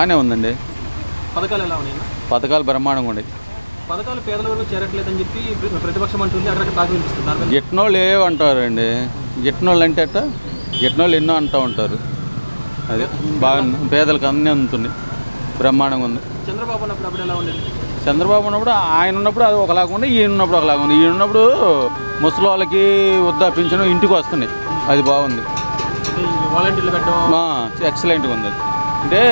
బాగానే ఉందండి. పథకాలు ఎలా ఉన్నాయి? పథకాలు బ్రహ్మాండంగా ఉన్నాయి. పథకాలు పేదల వరకు చేరట్లేదని చెప్పి ప్రతిపక్షం అంటుంది, అక్కడ తాకు వినిపిస్తుంది. గిట్టినోళ్ళు ఏమంటారండి, గిట్టినోళ్ళు అంటే అట్ట గిట్టినోళ్ళు ఎన్నో అంటూ ఉంటారు. అది బాగా పేదలకు అన్నీ అందుతుంది, బ్రహ్మాండంగా ఉంది. చంద్రబాబు ఉన్నప్పుడు అప్పుడు ఎలా ఉండేది? చంద్రబాబు ఉన్నప్పుడు ఆయన ఉన్నప్పుడు అది ఒకలాగా ఉంది, ఈయన ఉన్నప్పుడు ఒకలాగా ఉంది. ఈయన ఉన్నప్పుడు ముసలి వాళ్ళకి వృద్ధాపించడం ఇంటికి వస్తున్నాయి, అది బాగుంది. వాలంటీర్లు పెట్టడం ఎక్సలెంట్గా ఉంది. అది అంటే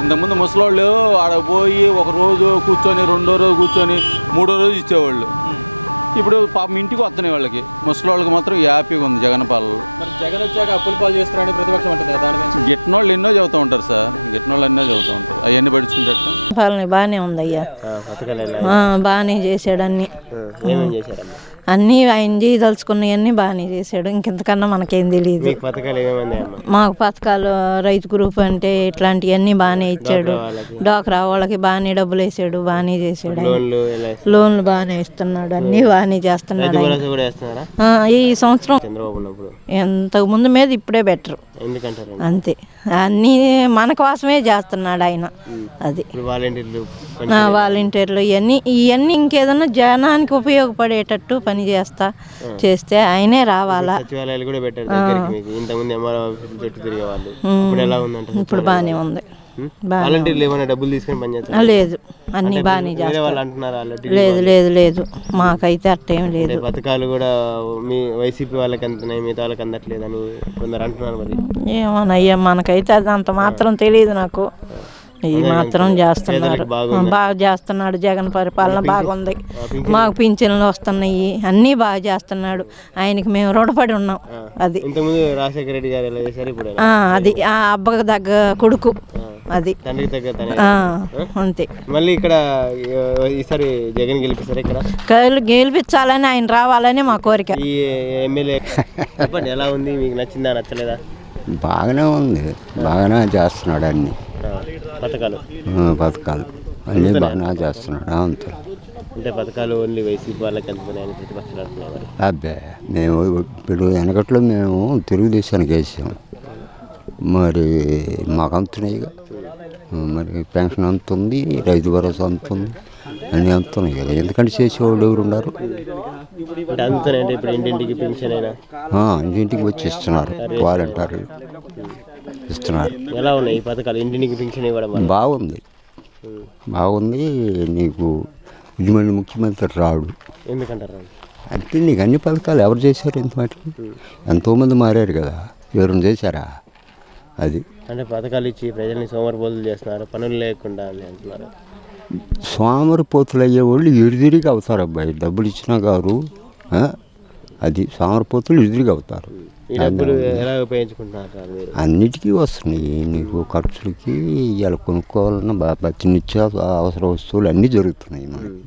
ఇంతకుముందు ముసలోళ్ళు ఆడ పోయి ఒక రోజు కూర్చొని, రెండో రోజు కూర్చొని, మూడో రోజు ఇచ్చేవాళ్ళు. ఇప్పుడు పాపం ఇంటికి వస్తున్నాయి వాళ్ళకి. ముసలోళ్ళకి మాత్రం హ్యాపీగా ఉంది జగన్ పాలన. జగన్ వచ్చాక అప్పులు పాలు చేస్తున్నారని ప్రతిపక్షం ఉంటుంది కదా. గిట్టినోళ్ళు ఎన్నో చెబుతూ ఉంటారు సార్, గిట్టినోళ్ళు ఎన్నో చెబుతూ ఉంటారు. అవన్నీ పడుచుకుంటా పాలన బాగానే ఉంది అయ్యా, బాగానే చేశాడు. అన్నీ ఆయన చేయదలుచుకున్నవన్నీ బాగానే చేశాడు. ఇంకెంతకన్నా మనకేం తెలియదు. మాకు పథకాలు రైతు గ్రూప్ అంటే ఇట్లాంటివన్నీ బాగానే ఇచ్చాడు. డ్వాక్రా వాళ్ళకి బాగానే డబ్బులు వేసాడు, బాగానే చేశాడు. లోన్లు బాగానే ఇస్తున్నాడు, అన్నీ బాగానే చేస్తున్నాడు. ఈ సంవత్సరం ఇంతకు ముందు మీద ఇప్పుడే బెటర్ అంతే. అన్నీ మన కోసమే చేస్తున్నాడు ఆయన. అది వాలంటీర్లు ఇవన్నీ ఇంకేదన్నా జనానికి ఉపయోగపడేటట్టు పని చేస్తే ఆయనే రావాలా. ఇప్పుడు బాగానే ఉంది. లేదు, అన్ని బాగానే చేస్తారు. లేదు మాకైతే అట్టేం లేదు. పథకాలు కూడా మీ వైసీపీ వాళ్ళకి అందుతున్నాయి, మిగతా వాళ్ళకి అందట్లేదని కొందరు అంటున్నారు. మరి ఏమోనయ్యా, మనకైతే అది అంత మాత్రం తెలియదు. నాకు ఈ మాత్రం చేస్తున్నారు, బాగా చేస్తున్నాడు. జగన్ పరిపాలన బాగుంది. మాకు పింఛన్లు వస్తున్నాయి, అన్నీ బాగా చేస్తున్నాడు. ఆయనకి మేము రుణపడి ఉన్నాం. అది రాజశేఖర రెడ్డి గారు ఎలా చేశారు, ఇప్పుడు అది ఆ అబ్బకు తగ్గ కొడుకు. అది అంతే. మళ్ళీ ఇక్కడ ఈసారి జగన్ గెలిపిస్తారు. ఇక్కడ గెలిపించాలని, ఆయన రావాలని మా కోరిక. ఈ ఎమ్మెల్యే చెప్పండి, ఎలా ఉంది, మీకు నచ్చిందా నచ్చలేదా? బాగానే ఉంది, బాగానే చేస్తున్నాడు. అన్ని పథకాలు అన్నీ బాగానే చేస్తున్నాడు. అంతే. అంటే పథకాలు ఓన్లీ వైసీపీ వాళ్ళకి అందుతున్నాయని ప్రతిపక్షాలు అంటున్నారు. అబ్బే, మేము ఇప్పుడు వెనకట్లో మేము తెలుగుదేశానికి వేసాం, మరి మాకు అంతున్నాయి. మరి పెన్షన్ అంతుంది, రైతు భరోసా అంతుంది, అన్నీ అంతున్నాయి కదా. ఎందుకంటే చేసేవాళ్ళు ఎవరు ఉన్నారు? ఇప్పుడు ఇంటింటికి పెన్షన్ ఇంటింటికి వచ్చి ఇస్తున్నారు, వాలంటీర్లు ఇస్తున్నారు. ఎలా ఉన్నాయి ఈ పథకాలు? ఇంటింటికి పెన్షన్ ఇవ్వడం బాగుంది. నీకు ఇటువంటి ముఖ్యమంత్రి రాడు. ఎందుకంటారు? అంటే నీకు అన్ని పథకాలు ఎవరు చేశారు? ఇంత మటుకు ఎంతోమంది మారారు కదా, ఎవరు చేశారా? అది అంటే పథకాలు ఇచ్చి ప్రజల్ని సోమరిపోతులు చేస్తున్నారు, పనులు లేకుండా అని అంటున్నారు. సోమరిపోతులు అయ్యేవాళ్ళు ఎదురుగా అవుతారు అబ్బాయి, డబ్బులు ఇచ్చినా గారు. అది సోమరిపోతులు ఎదురుగా అవుతారు. ఎలా ఉపయోగించుకుంటున్నారు? అన్నిటికీ వస్తున్నాయి. నీకు ఖర్చులకి ఇలా కొనుక్కోవాలన్నా నిత్య అవసర వస్తువులు అన్నీ జరుగుతున్నాయి మనకి.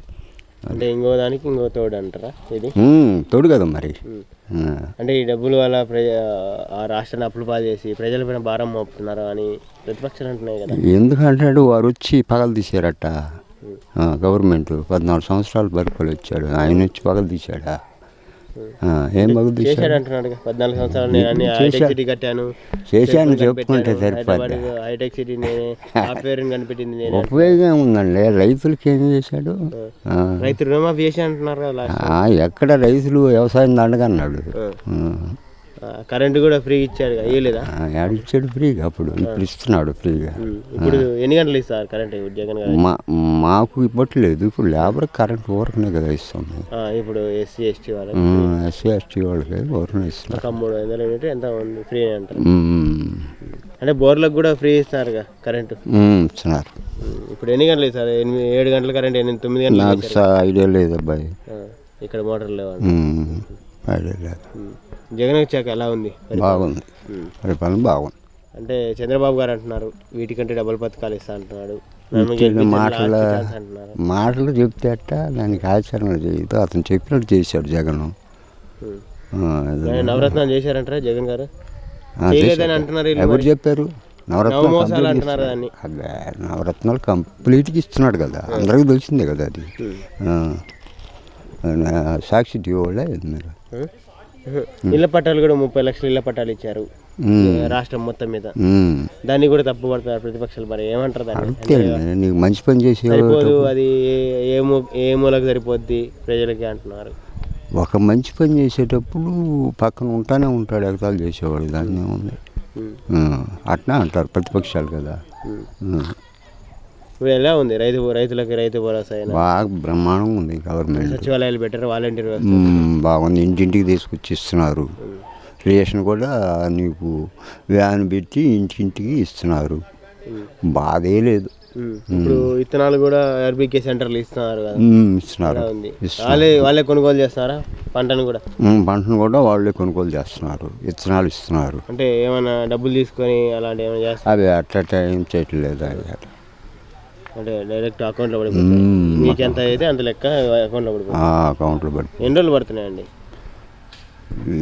అంటే ఇంకో దానికి ఇంకో తోడు అంటారా? ఇది తోడు కదా మరి. అంటే ఈ డబ్బుల వల్ల ఆ రాష్ట్రాన్ని అప్పులు పాలు చేసి ప్రజలపైన భారం మోపుతున్నారు అని ప్రతిపక్షాలు అంటున్నాయి కదా. ఎందుకంటాడు, వారు వచ్చి పగలు తీశారట. గవర్నమెంట్ 14 సంవత్సరాలు పరిపాలన వచ్చాడు, ఆయన వచ్చి పగలు తీశాడా? ఏం పగలు తీశాడు అంటున్నాడు. 14 సంవత్సరాలు చేశాను చెప్పుకుంటే సరిపోద్ది. హైటెక్ సిటీ కనిపెట్టింది. ఉపయోగం ఉందండి. రైతులకి ఏం చేశాడు? రైతు రుణమాఫీ చేసి అంటున్నారు. ఎక్కడ రైతులు వ్యవసాయం దండగన్నాడు. కరెంటు కూడా ఫ్రీ ఇచ్చాడు, ఇవ్వలేదా? ఇచ్చాడు ఫ్రీగా. ఇప్పుడు ఇస్తున్నాడు ఫ్రీగా. ఇప్పుడు ఎన్ని గంటలు ఇస్తారు కరెంట్ జగన్ గారు? మాకు ఇవ్వట్లేదు. ఇప్పుడు లేబర్ కరెంట్ ఊరకనే కదా ఇస్తుంది. ఇప్పుడు ఎస్సీ ఎస్టీ వాళ్ళకి ఊరకనే ఇస్తున్నారు. 300 యూనిట్ ఎంత ఉంది ఫ్రీ అంటారు. అంటే బోర్లకు కూడా ఫ్రీ ఇస్తున్నారు కరెంటు. ఇస్తున్నారు. ఇప్పుడు ఎన్ని గంటలు ఇస్తారు? 7 గంటల కరెంట్, 9 గంటలు? నాకు ఐడియా లేదు అబ్బాయి. ఇక్కడ మోటార్ లేవు. ఐడియా లేదు. జగన్ వచ్చాక ఎలా ఉంది? బాగుంది, పరిపాలన బాగుంది. అంటే చంద్రబాబు గారు అంటున్నారు వీటికంటే డబుల్ పథకాలు ఇస్తా అంటున్నాడు. మాటలు చెప్తే అట్ట దానికి ఆచరణ చేయదు. అతను చెప్పినట్టు చేశాడు జగన్. నవరత్నాలు చేశారంటారా జగన్ గారు? ఎవరు చెప్పారు? నవరత్నాలు కంప్లీట్గా ఇస్తున్నాడు కదా, అందరికీ తెలిసిందే కదా. అది సాక్షి టీవీ వాళ్ళే. ఇళ్ల పట్టాలు కూడా 30 లక్షల ఇళ్ల పట్టాలు ఇచ్చారు. రాష్ట్రం మొత్తం మీద. ఉమ్. దాన్ని కూడా తప్పు పడుతున్నారు ప్రతిపక్షాలు. మరి ఏమంటారు దాన్ని? అంతే అండి, నీకు మంచి పని చేసేవాడు సరిపోదు, అది ఏ మూలకు సరిపోద్ది ప్రజలకి అంటున్నారు. ఒక మంచి పని చేసేటప్పుడు పక్కన ఉంటానే ఉంటాడు, ఎగతాలు చేసేవాడు, దాన్ని ఉంది. అట్లా అంటారు ప్రతిపక్షాలు కదా. ఇప్పుడు ఎలా ఉంది రైతులకి రైతు భరోసా అయినా? బాగా బ్రహ్మాండంగా ఉంది. గవర్నమెంట్ సచివాలయాలు పెట్టారు, వాలంటీర్ వ్యవస్థ బాగుంది, ఇంటింటికి తీసుకొచ్చి ఇస్తున్నారు. రేషన్ కూడా నీకు వ్యాన్ పెట్టి ఇంటింటికి ఇస్తున్నారు, బాధే లేదు. ఇప్పుడు విత్తనాలు కూడా ఆర్బీకే సెంటర్లు ఇస్తున్నారు కదా, ఇస్తున్నారు. వాళ్ళే కొనుగోలు చేస్తున్నారా పంటను కూడా? పంటను కూడా వాళ్ళే కొనుగోలు చేస్తున్నారు, విత్తనాలు ఇస్తున్నారు. అంటే ఏమైనా డబ్బులు తీసుకొని అలాంటి ఏమైనా చేస్తారు? అవి అట్లా ఏం చేయట్లేదు. అవి అంటే డైరెక్ట్ అకౌంట్లో పడిపోతుంది, మీకు ఎంత అయితే అంత లెక్క అకౌంట్లో పడిపోతుంది. అకౌంట్లో పడి ఎన్ని రోజులు పడుతున్నాయండి?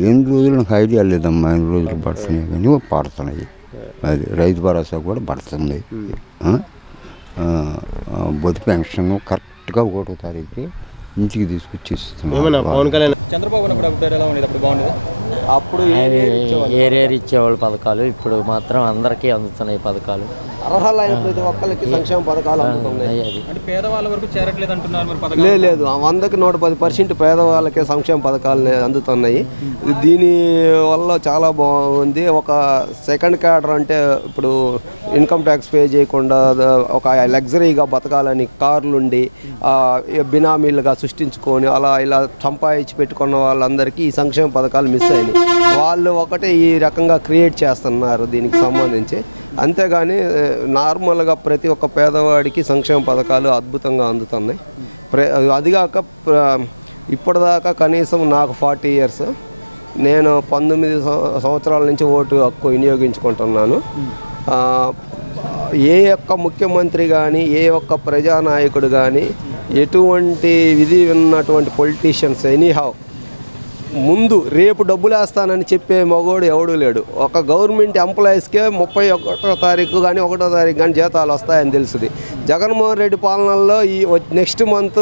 ఎన్ని రోజులు నాకు ఐడియా లేదమ్మా, ఎన్ని రోజులు పడుతున్నాయి కానీ పడుతున్నాయి. అది రైతు భరోసా కూడా పడుతుంది. బొద్దు పెన్షన్ కరెక్ట్గా 1వ తారీఖు ఇంటికి తీసుకొచ్చి ఇస్తున్నాం. పవన్ కళ్యాణ్ చంద్రబాబు ఉన్నప్పుడు అప్పుడు ఎలా ఉండేది? అప్పుడు బాగుండేది. అప్పుడు ఏరేరు ఇచ్చేవాళ్ళు పథకాలు, ఇప్పుడు మాత్రం అందరికీ అందుతున్నాయి పథకాలు. అర్హులైన ప్రతి ఒక్కరికి సంక్షేమ పథకాలు అందుతున్నాయి. అంటే పేదవాళ్ళ వరకు చేరట్లేదు అంటున్నారు మరి పథకాలు? లేదు, 100కి 110% పేదవాళ్ళకే సంక్షేమ పథకాలు అందుతున్నాయి. దీని వల్ల చాలా బాగుంది. ఒక సెకండ్ క్యాడర్ అంటే ఇప్పుడు ఇన్కమ్ ట్యాక్స్ పే చేయకుండా ఒక లగ్జరీగా బతకాలని కార్లుండి బినామీలుగా సృష్టించుకొని అలా ఇలా సంపాదించి పెట్టుకున్న వాళ్ళందరికీ ఈ సంక్షేమ పథకాలు మిస్ అయినాయి. వాళ్ళు ఒకటే ఈ రకంగా క్రియేట్ చేస్తున్నారు దీనికి సంబంధించి. అంతేగాని నార్మల్గా ప్రతి ఒక్క పేదవాడికి సంక్షేమ పథకాలు అద్భుతంగా అందుతున్నాయి. అదిగాక ఇప్పటిదాకా కనీసం నాకు 40 years, నేను 19 సంవత్సరాల నుంచి ఓటు హక్కు వినియోగించుకుంటున్నాను. ఏ ఒక్క ముఖ్యమంత్రి కానీ ఏ ఒక్క ప్రజానాయకుడు కానీ ఎటువంటి విధి ఉన్నటువంటి పొలిటీషియన్స్ ఎనీహౌ ముందు రేపు డబ్బులు వేస్తానని చెప్పే మగోడు ఎవడూ లేడు. ఒక గవర్నమెంట్ ఎంప్లాయీస్కే 31వ తారీఖు కానీ 1వ తారీఖు కానీ జీతాలు వస్తాయని తెలుస్తుంది. జగన్మోహన్ రెడ్డి పాలనలో ఈ నెక్స్ట్ మంత్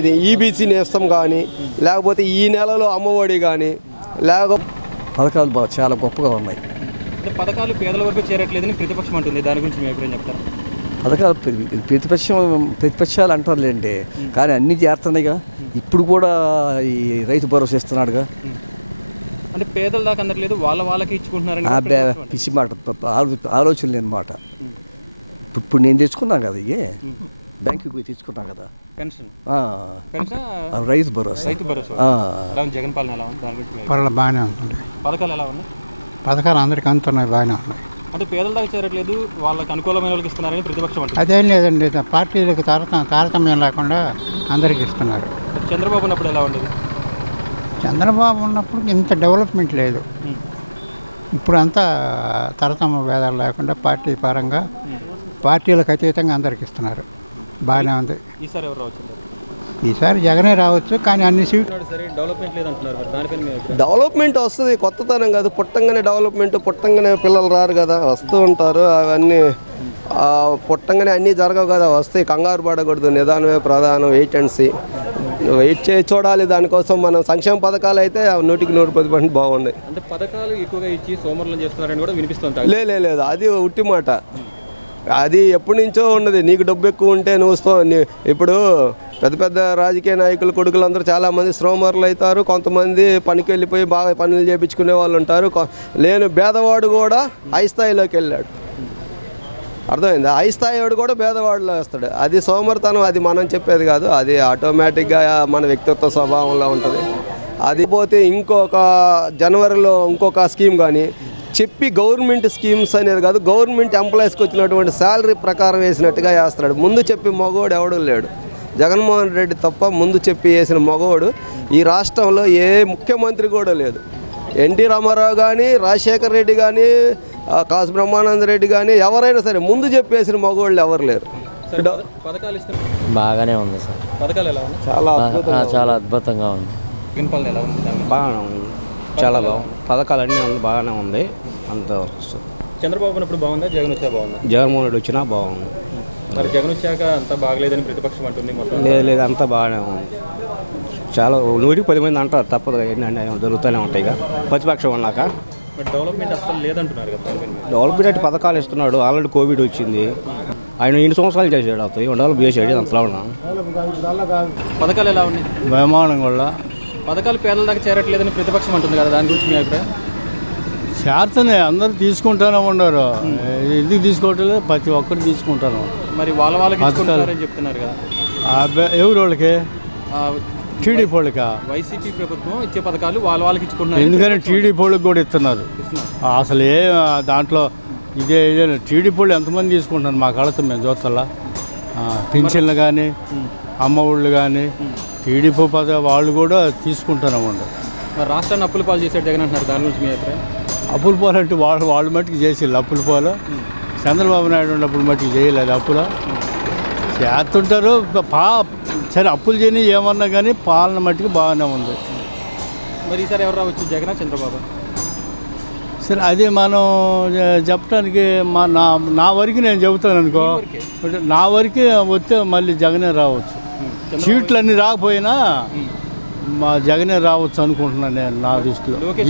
ఇది ఈబీసీ నేస్తం కానీ లేకపోతే ఈ నెలలో అమ్మఒడి కానీ పథకాలు చాలా గొప్పగా ఉన్నాయి. అంటే పథకాలు పేదల వరకు చేరట్లేదని ప్రతిపక్షం అంటుంది, దాని గురించి మీ అభిప్రాయం చెప్తారు? పథకాలు ప్రతిపక్షాలు అంటారులేండి, కానీ అన్నీ చేరుతున్నాయిగా. ఇప్పుడు కూడా ఈ రైతు భరోసా ఇస్తున్నాడుగా. అంటే పేదల దాకా అందట్లేదు, వాళ్ళకి ఇచ్చుకుంటున్నారని పిచ్చి మాట, ఆలోచన లేని మాట. ఇప్పుడు నేను తెచ్చుకున్నాను కదా, ఇవి బ్యాంకుకి పోయి తెచ్చుకున్నాను కదా పెన్షన్, రైతు భరోసా. జగన్ పాలన ఎలా ఉంది? దాని గురించి పర్వాలేదు, బాగానే ఉంటుంది. పథకాలు ఎలా ఉన్నాయి? పథకాలు అందరికీ అందుతున్నాయి, బాగానే ఉన్నాయి. అంటే పేదల దాకా చేరట్లేదు, వాళ్ళకి అనుకూలమైన వాళ్ళకి ఇస్తున్నారని ప్రతిపక్షం అంటుంది. అదేం లేదండి, పార్టీలకు తారతమ్యం లేకుండా అందరికీ ఇస్తున్నారు. చంద్రబాబు ఉన్నప్పుడు ఎలా ఉండేది? చంద్రబాబు ఉన్నప్పుడు ఇంత డెవలప్మెంట్ లేదు. ఇప్పుడు అంతా తారతమ్య భేదాలు లేకుండా పార్టీ పరంగా పార్టీలకు అతీతంగా అందరికి ఇస్తున్నారు, బాగానే ఉంది. ఈసారి ఎవరు రావచ్చు? ఈసారి జగనే రావచ్చు, కానీ అన్ని సీట్లు డెవలప్మెంట్ లేదంటున్నారు. డెవలప్మెంట్ వస్తుంది, కొత్తతనం కాదు. పుట్టంగానే డెవలప్మెంట్, పుట్టంగానే పిల్లలు రారు కదా, వస్తూ ఉంటారు. అవన్నీ పుట్టంగానే అన్నీ జరగవు కదా, వస్తాయి. కంగారు పడకూడదు, నిదానమే ప్రధానం. వెయిట్ అండ్ సీ, వెయిట్ చేసి చూడాలి. దానికోసం మనం సంక్షేమ పథకాలు అయితే 100కి 110% బాగున్నాయి. అంటే పథకాలు ఎక్కువగా ఇచ్చి సోమరులను చేస్తున్నారని కూడా వినిపిస్తుంది. లేదు, అది ఉట్టి మాట. అది ఎప్పటి నుంచో ఉన్నది. నీకు డబ్బు ఎక్కువ ఉంటే నువ్వు ఇప్పుడు పెద్ద రాజకీయ నాయకుల కొడుకులందరూ చాలామంది శ్రమరులు అవుతారు. కొంతమంది పనికి వెళ్ళిపోయి బాగా పనులు చేయించుకునే వాళ్ళు ఉంటారు. లేని పేదవాడు కూడా హై స్థాయిలోకి వెళ్ళాడు, అర్థమైంది? హై స్థాయి వాడు కూడా పేదవాడిలో వేస్తాడు. అది సోమరితనం, అది మనం చెప్పేది కాదు. అది ఆటోమేటిక్గా మన వ్యక్తిత్వ స్వభావంలో ఉంటుంది. అది పోతే ఇంకొక జనవరిలో ఇంకొక స్కీమ్ కానీ చెప్పి గవర్నమెంట్ స్కీమ్స్ అనేది కాదు, గవర్నమెంట్ ఎంప్లాయీస్కి వచ్చినటువంటి శాలరీ ప్రకారం వేసినట్టుగా వేస్తున్నాడు. ముందు చెప్పి మగవాడు ఎవడూ లేడు, జగన్మోహన్ రెడ్డి తప్ప. ముందు చెప్పి వేసిన మగవాడు ఈ రాష్ట్రంలో ఏ ముఖ్యమంత్రి కూడా లేదు. ఎన్టీ రామారావు కానీ, రాజశేఖర్ రెడ్డి కానీ, కాసు బ్రహ్మానంద రెడ్డి కానీ, ఎవరైనా సరే ముందు చెప్పేసిన మగవాళ్ళు ఎవరు లేరు. బాగానే ఉంది సార్. పథకాలు ఎలా ఉన్నాయి? చాలా అద్భుతంగా ఉంది. ఎలా ఉంది? బాగానే ఉంది, చాలా బాగుంది. పథకాలు అన్నీ బాగానే ఉంది. అంత చంద్రబాబు ఉన్నప్పుడు బాగుందా, జగన్ వచ్చా బాగుందా? జగన్మోహన్ రెడ్డి వచ్చినా బాగుంది. మరి జగన్ వచ్చాక అంతా బాగలేదని ప్రతిపక్షం అంటుంది మొత్తం. లేదు, అంతా బాగానే ఉంది. చాలా 110 మంది అంటారు, తప్పదు ఎన్ని అన్యాయం జరుగుతూనే ఉంటాయి ఇక ప్రతిపక్షం ఉన్నాక. మరి డెవలప్మెంట్ అసలు లేదంటున్నారు కదా దాని మీద. డెవలప్మెంట్ పథకాలు ఇస్తున్నాడు, ఆల్రెడీ కోవిడ్ వచ్చింది, ఆయన 2 సంవత్సరాలు చేసాడు, అవుతాయి డెవలప్ చేసాడు అంతలా ఉన్నా. పథకాలు ఎలా ఉన్నాయి? విమానం వల్ల పథకాలు పేదల దాకా చేరట్లేదని ప్రతిపక్షం అంటుంది కదా, దాని గురించి మీ అభిప్రాయం? చేతనే అందరూ తీసుకుంటానే ఉండరు, ఎందుకు తీసుకోవట్లేదు, ప్రతి ఒక్కరు తీసుకుంటాను. మరి వాళ్ళకి ఇచ్చుకుంటున్నారని చెప్తున్నారు కదా. ఎవరు వాళ్ళకి? టీడీపీ వాళ్ళకా? వైసీపీ ప్రభుత్వం ఇచ్చే పథకాలు వాళ్ళకి ఇచ్చుకుంటున్నారు. ఎందుకని టీడీపీ వాళ్ళకి కూడా ఇస్తున్నారు. అసలు దాంట్లో ఇదే టీడీపీ వాళ్ళు ఎంతమంది తీసుకుంటున్నారు మా కళతో మేము చూస్తలా. పింఛన్లు కానీ అమ్మ ఒళ్ళు కానీ టీడీపీ వాళ్ళు కూడా తీసుకుంటున్నామండి. మరి రాష్ట్రాన్ని అప్పుల పాలు చేశాడు జగన్ అంటున్నారు, దాని గురించి మీ అభిప్రాయం? అప్పుల పాలు అంటే వాళ్ళు మట్టుకు చేసేది అప్పుల పాలు. చంద్రబాబు నాయుడు ఉన్నప్పుడు మట్టుకు చేయలేదు అప్పులు. చేస్తుంటారు సరే, అప్పులు చేయని ఏమన్నా కానీ పాలన మట్టుకు బాగానే ఉంది. మరి ఈసారి ఎవరు రావచ్చు, జగన్ చంద్రబాబు? సరే, అదే మనం చెప్పడానికి నా వరకు నేను చెబుతాను అనుకో, నా వరకే వస్తే మళ్ళీ జగనే రావచ్చు. సీట్లు అన్నీ రాకపోయినా మా జగనే రావచ్చు అనుకుంటున్నాను నేను, నా దృష్టిలో.